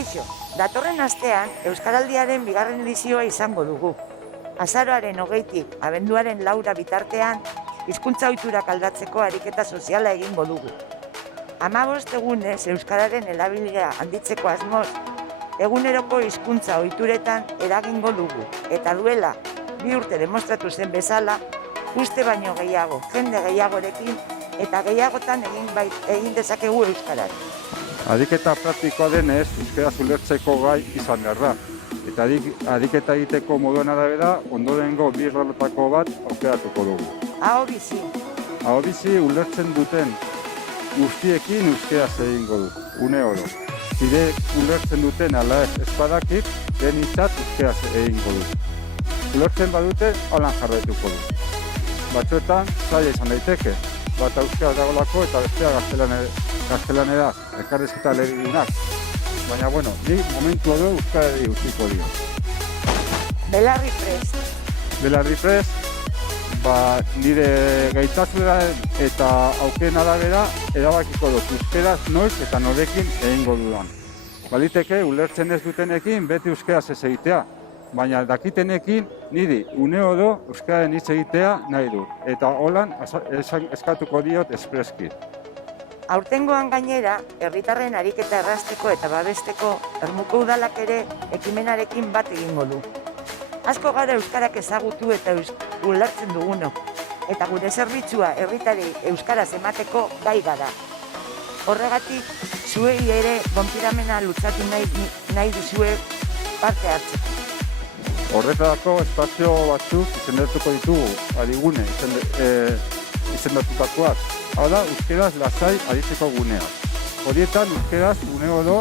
Kaixo, datorren astean Euskaraldiaren bigarren edizioa izango dugu. Azaroaren 20tik abenduaren 4 bitartean, hizkuntza ohiturak aldatzeko ariketa soziala egingo dugu. 15 egunez Euskararen erabilera handitzeko asmoz, eguneroko hizkuntza ohituretan eragingo dugu. Eta duela, 2 urte demostratu zen bezala, uste baino gehiago, jende gehiagorekin eta gehiagotan egin dezakegu Euskaraz. Ariketa praktikoa denez, euskaraz ulertzeko gai izan behar da. Eta ariketa egiteko moduen arabera, ondorengo 2 errolotako bat aukeratuko dugu. Aho bizi. Aho bizi ulertzen duten guztiekin euskaraz egingo du, une oro. Zide ulertzen duten ala ez badakit, behintzat euskaraz egingo du. Ulertzen badute, holan jarraituko du. Batzuetan, zaila izan daiteke, bat euskaraz dagolako eta bestea gaztelaneraz, elkarrizketa elebidunak. Baina, bueno, ni momentu edo euskarari utziko dio. Belarri prest. Belarri prest, nire gaitasunaren eta aukeren arabera erabakiko dut euskaraz noiz eta norekin egingo dudan. Baliteke, ulertzen ez dutenekin beti euskaraz ez egitea, baina dakitenekin niri une oro euskararen hitz egitea nahi dut. Eta holan eskatuko diot espreski. Aurtengoan gainera, herritarren ariketa errazteko eta babesteko Ermuko udalak ere ekimenarekin bat egingo du. Asko gara euskarak ezagutu eta ulertzen dugunok, eta gure zerbitzua herritari euskaraz emateko gai gara. Horregatik, zuei ere gonbidamena lutzatu nahi duzue parte hartzeko. Horretarako espazio batzuk izendatuko ditugu, adigune izendatutakoak. Hau da, euskaraz lasai aritzeko guneak. Horietan, euskaraz une oro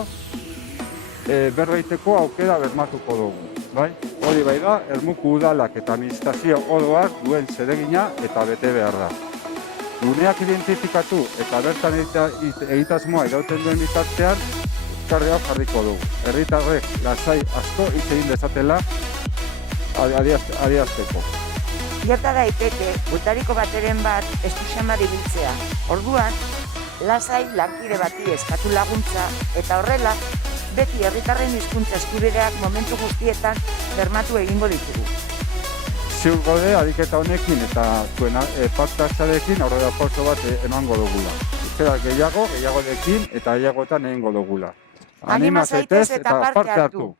berbaiteko aukera bermatuko dugu. Bai? Hori bai da, Ermuko udalak eta administrazio oroak duen zeregina eta bete behar da. Guneak identifikatu eta bertan egitasmoa irauten duen bitartean, euskarria jarriko dugu. Herritarrek lasai asko hitz egin dezatela adierazteko. Gerta daiteke, gutariko bateren bat ez du xamar ibiltzea. Orduan, lasai lankide bati eskatu laguntza eta horrela, beti herritarren hizkuntza eskubideak momentu guztietan bermatu egingo ditugu. Ziur gaude ariketa honekin eta zuen parte hartzearekin aurrera pauso bat emango dugula. Euskara gehiagorekin eta gehiagotan egingo dugula. Anima zaitez eta parte hartu!